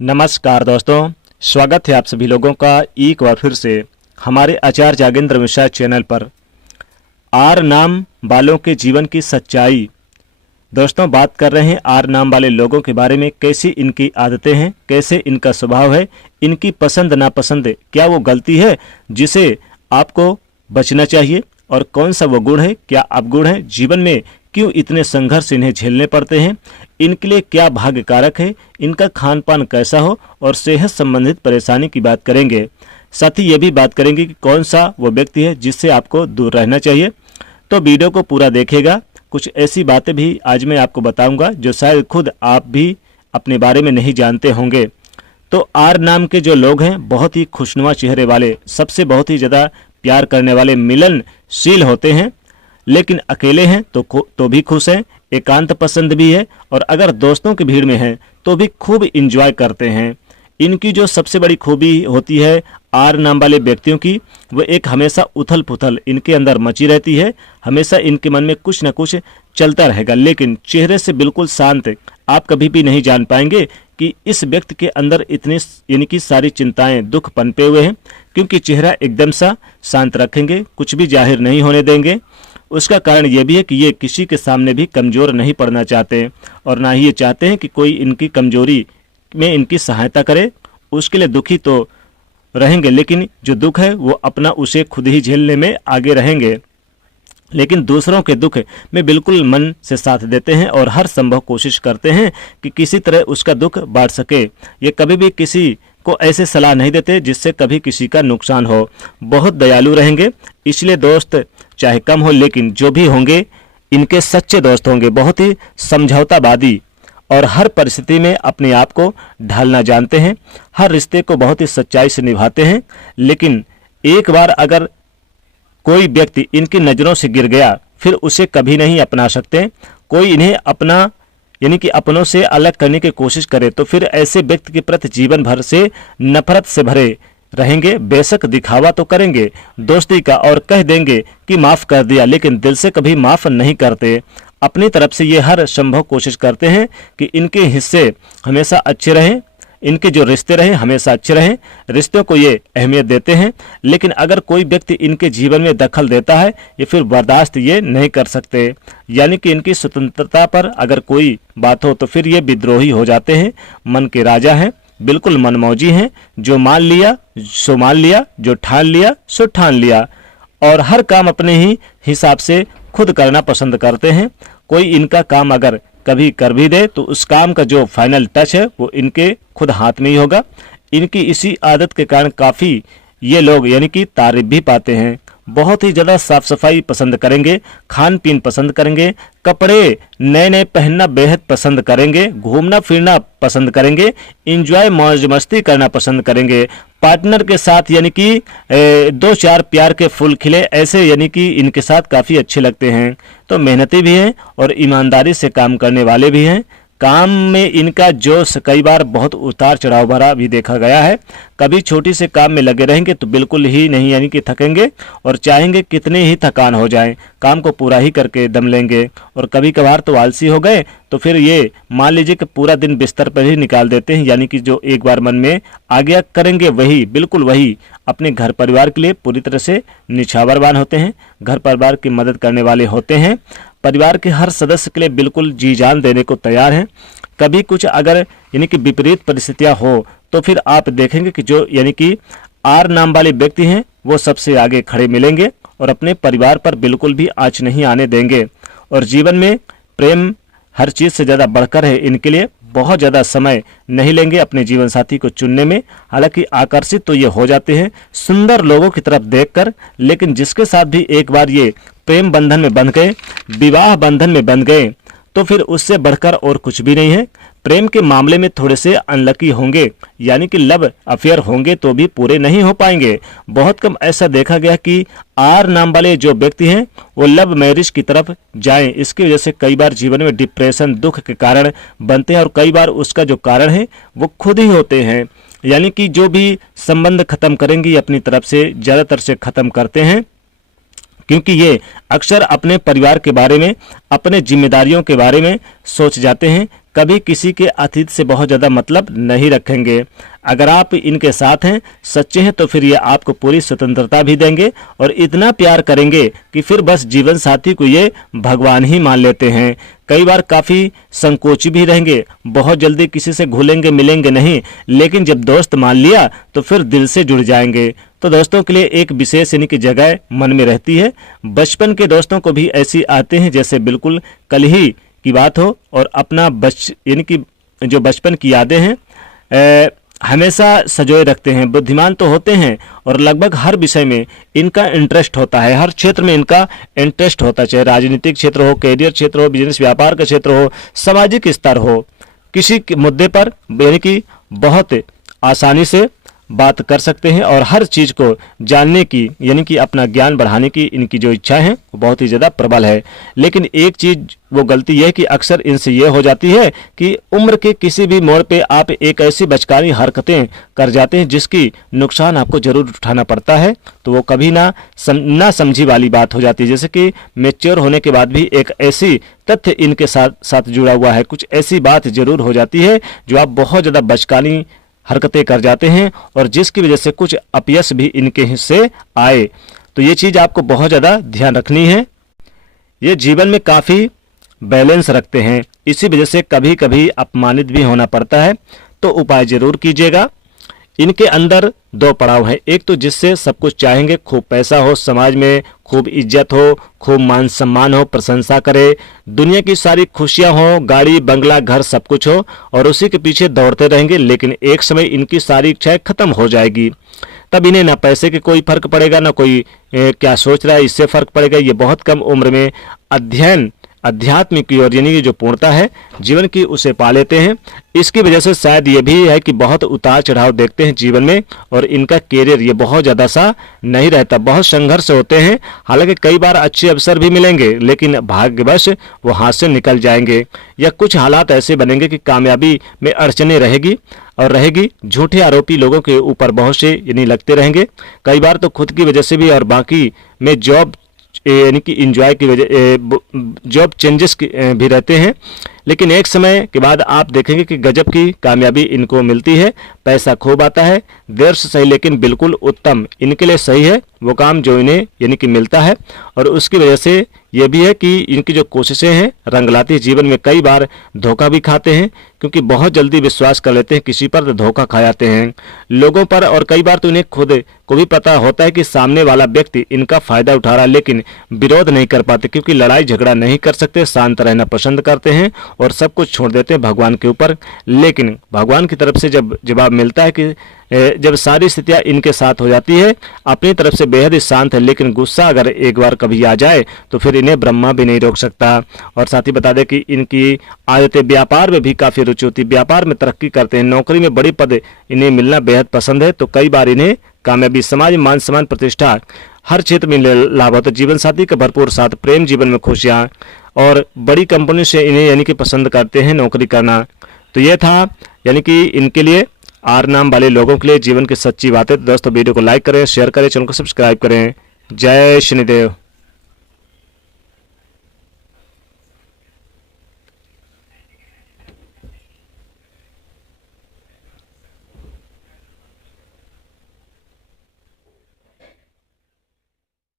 नमस्कार दोस्तों, स्वागत है आप सभी लोगों का एक बार फिर से हमारे आचार्य जागेंद्र मिश्रा चैनल पर। आर नाम वालों के जीवन की सच्चाई। दोस्तों, बात कर रहे हैं आर नाम वाले लोगों के बारे में। कैसी इनकी आदतें हैं, कैसे इनका स्वभाव है, इनकी पसंद नापसंद, क्या वो गलती है जिसे आपको बचना चाहिए, और कौन सा वो गुण है, क्या अवगुण है, जीवन में क्यों इतने संघर्ष इन्हें झेलने पड़ते हैं, इनके लिए क्या भाग्य कारक है, इनका खान पान कैसा हो, और सेहत संबंधित परेशानी की बात करेंगे। साथ ही ये भी बात करेंगे कि कौन सा वो व्यक्ति है जिससे आपको दूर रहना चाहिए। तो वीडियो को पूरा देखिएगा। कुछ ऐसी बातें भी आज मैं आपको बताऊंगा जो शायद खुद आप भी अपने बारे में नहीं जानते होंगे। तो आर नाम के जो लोग हैं बहुत ही खुशनुमा चेहरे वाले, सबसे बहुत ही ज़्यादा प्यार करने वाले, मिलनशील होते हैं, लेकिन अकेले हैं तो भी खुश हैं, एकांत पसंद भी है, और अगर दोस्तों की भीड़ में हैं तो भी खूब इंजॉय करते हैं। इनकी जो सबसे बड़ी खूबी होती है आर नाम वाले व्यक्तियों की, वो एक हमेशा उथल पुथल इनके अंदर मची रहती है। हमेशा इनके मन में कुछ न कुछ चलता रहेगा, लेकिन चेहरे से बिल्कुल शांत। आप कभी भी नहीं जान पाएंगे कि इस व्यक्ति के अंदर इतनी यानी कि सारी चिंताएं, दुख पनपे हुए हैं, क्योंकि चेहरा एकदम सा शांत रखेंगे, कुछ भी जाहिर नहीं होने देंगे। उसका कारण यह भी है कि ये किसी के सामने भी कमज़ोर नहीं पड़ना चाहते, और ना ही ये चाहते हैं कि कोई इनकी कमजोरी में इनकी सहायता करे। उसके लिए दुखी तो रहेंगे, लेकिन जो दुख है वो अपना उसे खुद ही झेलने में आगे रहेंगे, लेकिन दूसरों के दुख में बिल्कुल मन से साथ देते हैं और हर संभव कोशिश करते हैं कि किसी तरह उसका दुख बांट सके। ये कभी भी किसी को ऐसे सलाह नहीं देते जिससे कभी किसी का नुकसान हो। बहुत दयालु रहेंगे, इसलिए दोस्त चाहे कम हो, लेकिन जो भी होंगे इनके सच्चे दोस्त होंगे। बहुत ही समझौतावादी और हर परिस्थिति में अपने आप को ढालना जानते हैं। हर रिश्ते को बहुत ही सच्चाई से निभाते हैं, लेकिन एक बार अगर कोई व्यक्ति इनकी नज़रों से गिर गया फिर उसे कभी नहीं अपना सकते। कोई इन्हें अपना यानी कि अपनों से अलग करने की कोशिश करे तो फिर ऐसे व्यक्ति के प्रति जीवन भर से नफरत से भरे रहेंगे। बेशक दिखावा तो करेंगे दोस्ती का और कह देंगे कि माफ़ कर दिया, लेकिन दिल से कभी माफ़ नहीं करते। अपनी तरफ से ये हर संभव कोशिश करते हैं कि इनके हिस्से हमेशा अच्छे रहें, इनके जो रिश्ते रहें हमेशा अच्छे रहें। रिश्तों को ये अहमियत देते हैं, लेकिन अगर कोई व्यक्ति इनके जीवन में दखल देता है ये फिर बर्दाश्त ये नहीं कर सकते। यानी कि इनकी स्वतंत्रता पर अगर कोई बात हो तो फिर ये विद्रोही हो जाते हैं। मन के राजा हैं, बिल्कुल मनमौजी हैं। जो मान लिया सो मान लिया, जो ठान लिया सो ठान लिया, और हर काम अपने ही हिसाब से खुद करना पसंद करते हैं। कोई इनका काम अगर कभी कर भी दे तो उस काम का जो फाइनल टच है वो इनके खुद हाथ में ही होगा। इनकी इसी आदत के कारण काफ़ी ये लोग यानी कि तारीफ भी पाते हैं। बहुत ही ज़्यादा साफ सफाई पसंद करेंगे, खान पीन पसंद करेंगे, कपड़े नए नए पहनना बेहद पसंद करेंगे, घूमना फिरना पसंद करेंगे, इंजॉय मौज मस्ती करना पसंद करेंगे। पार्टनर के साथ यानी कि दो चार प्यार के फूल खिले ऐसे यानी कि इनके साथ काफ़ी अच्छे लगते हैं। तो मेहनती भी हैं और ईमानदारी से काम करने वाले भी हैं। काम में इनका जोश कई बार बहुत उतार चढ़ाव भरा भी देखा गया है। कभी छोटी से काम में लगे रहेंगे तो बिल्कुल ही नहीं यानी कि थकेंगे, और चाहेंगे कितने ही थकान हो जाए काम को पूरा ही करके दम लेंगे। और कभी कभार तो आलसी हो गए तो फिर ये मान लीजिए कि पूरा दिन बिस्तर पर ही निकाल देते हैं। यानी कि जो एक बार मन में आ गया करेंगे वही, बिल्कुल वही। अपने घर परिवार के लिए पूरी तरह से निछावरवान होते हैं, घर परिवार की मदद करने वाले होते हैं, परिवार के हर सदस्य के लिए बिल्कुल जी जान देने को तैयार हैं। कभी कुछ अगर यानी कि विपरीत परिस्थितियां हो तो फिर आप देखेंगे कि जो यानी कि आर नाम वाले व्यक्ति हैं वो सबसे आगे खड़े मिलेंगे और अपने परिवार पर बिल्कुल भी आँच नहीं आने देंगे। और जीवन में प्रेम हर चीज़ से ज़्यादा बढ़कर है इनके लिए। बहुत ज़्यादा समय नहीं लेंगे अपने जीवन साथी को चुनने में। हालांकि आकर्षित तो ये हो जाते हैं सुंदर लोगों की तरफ देखकर, लेकिन जिसके साथ भी एक बार ये प्रेम बंधन में बंध गए, विवाह बंधन में बंध गए, तो फिर उससे बढ़कर और कुछ भी नहीं है। प्रेम के मामले में थोड़े से अनलकी होंगे, यानी कि लव अफेयर होंगे तो भी पूरे नहीं हो पाएंगे। बहुत कम ऐसा देखा गया कि आर नाम वाले जो व्यक्ति हैं वो लव मैरिज की तरफ जाएं। इसकी वजह से कई बार जीवन में डिप्रेशन, दुख के कारण बनते हैं, और कई बार उसका जो कारण है वो खुद ही होते हैं। यानी कि जो भी संबंध खत्म करेंगे अपनी तरफ से ज़्यादातर से खत्म करते हैं, क्योंकि ये अक्सर अपने परिवार के बारे में, अपने जिम्मेदारियों के बारे में सोच जाते हैं कभी किसी के अतीत से बहुत ज़्यादा मतलब नहीं रखेंगे। अगर आप इनके साथ हैं, सच्चे हैं, तो फिर ये आपको पूरी स्वतंत्रता भी देंगे और इतना प्यार करेंगे कि फिर बस जीवन साथी को ये भगवान ही मान लेते हैं। कई बार काफ़ी संकोची भी रहेंगे, बहुत जल्दी किसी से घुलेंगे मिलेंगे नहीं, लेकिन जब दोस्त मान लिया तो फिर दिल से जुड़ जाएंगे। तो दोस्तों के लिए एक विशेष यानी कि जगह मन में रहती है। बचपन के दोस्तों को भी ऐसी आते हैं जैसे बिल्कुल कल ही की बात हो, और अपना यानी कि जो बचपन की यादें हैं हमेशा सजोए रखते हैं। बुद्धिमान तो होते हैं और लगभग हर विषय में इनका इंटरेस्ट होता है, हर क्षेत्र में इनका इंटरेस्ट होता है, चाहे राजनीतिक क्षेत्र हो, कैरियर क्षेत्र हो, बिजनेस व्यापार का क्षेत्र हो, सामाजिक स्तर हो, किसी के मुद्दे पर यानी कि बहुत आसानी से बात कर सकते हैं और हर चीज़ को जानने की यानी कि अपना ज्ञान बढ़ाने की इनकी जो इच्छा है वो बहुत ही ज़्यादा प्रबल है। लेकिन एक चीज़ वो गलती यह है कि अक्सर इनसे ये हो जाती है कि उम्र के किसी भी मोड़ पे आप एक ऐसी बचकानी हरकतें कर जाते हैं जिसकी नुकसान आपको जरूर उठाना पड़ता है, तो वो कभी ना समझी वाली बात हो जाती है। जैसे कि मैच्योर होने के बाद भी एक ऐसी तथ्य इनके साथ जुड़ा हुआ है, कुछ ऐसी बात जरूर हो जाती है जो आप बहुत ज़्यादा बचकानी हरकतें कर जाते हैं और जिसकी वजह से कुछ अपयश भी इनके हिस्से आए। तो ये चीज़ आपको बहुत ज़्यादा ध्यान रखनी है। ये जीवन में काफ़ी बैलेंस रखते हैं, इसी वजह से कभी कभी अपमानित भी होना पड़ता है, तो उपाय जरूर कीजिएगा। इनके अंदर दो पड़ाव है, एक तो जिससे सब कुछ चाहेंगे, खूब पैसा हो, समाज में खूब इज्जत हो, खूब मान सम्मान हो, प्रशंसा करे, दुनिया की सारी खुशियां हो, गाड़ी बंगला घर सब कुछ हो, और उसी के पीछे दौड़ते रहेंगे। लेकिन एक समय इनकी सारी इच्छाएं खत्म हो जाएगी, तब इन्हें ना पैसे के कोई फर्क पड़ेगा, ना कोई क्या सोच रहा है इससे फर्क पड़ेगा। ये बहुत कम उम्र में अध्यात्म की ओर यानी कि जो पूर्णता है जीवन की उसे पा लेते हैं। इसकी वजह से शायद ये भी है कि बहुत उतार चढ़ाव देखते हैं जीवन में, और इनका कैरियर ये बहुत ज़्यादा सा नहीं रहता, बहुत संघर्ष होते हैं। हालांकि कई बार अच्छे अवसर भी मिलेंगे, लेकिन भाग्यवश वो हाथ से निकल जाएंगे, या कुछ हालात ऐसे बनेंगे कि कामयाबी में अड़चने रहेगी। झूठे आरोपी लोगों के ऊपर बहुत से यानी लगते रहेंगे, कई बार तो खुद की वजह से भी, और बाकी में जॉब यानी कि इंजॉय की वजह जॉब चेंजेस भी रहते हैं। लेकिन एक समय के बाद आप देखेंगे कि गजब की कामयाबी इनको मिलती है, पैसा खूब आता है, देर से सही लेकिन बिल्कुल उत्तम इनके लिए सही है वो काम जो इन्हें यानी कि मिलता है। और उसकी वजह से ये भी है कि इनकी जो कोशिशें हैं रंग लाती है। जीवन में कई बार धोखा भी खाते हैं, क्योंकि बहुत जल्दी विश्वास कर लेते हैं किसी पर, तो धोखा खा जाते हैं लोगों पर। और कई बार तो इन्हें खुद को भी पता होता है कि सामने वाला व्यक्ति इनका फायदा उठा रहा है, लेकिन विरोध नहीं कर पाते, क्योंकि लड़ाई झगड़ा नहीं कर सकते, शांत रहना पसंद करते हैं और सब कुछ छोड़ देते हैं भगवान के ऊपर। लेकिन भगवान की तरफ से जब जवाब मिलता है कि जब सारी स्थितियां इनके साथ हो जाती है, अपनी तरफ से बेहद ही शांत है, लेकिन गुस्सा अगर एक बार कभी आ जाए तो फिर इन्हें ब्रह्मा भी नहीं रोक सकता। और साथ ही बता दें कि इनकी आदतें व्यापार में भी काफ़ी रुचि होती है, व्यापार में तरक्की करते हैं, नौकरी में बड़ी पद इन्हें मिलना बेहद पसंद है, तो कई बार इन्हें कामयाबी, समाज में मान सम्मान, प्रतिष्ठा हर क्षेत्र में लाभ होता है। जीवन साथी का भरपूर साथ, प्रेम, जीवन में खुशियाँ, और बड़ी कंपनी से इन्हें यानी कि पसंद करते हैं नौकरी करना। तो ये था यानी कि इनके लिए, आर नाम वाले लोगों के लिए जीवन की सच्ची बातें। दोस्तों वीडियो को लाइक करें, शेयर करें, चैनल को सब्सक्राइब करें। जय शनिदेव।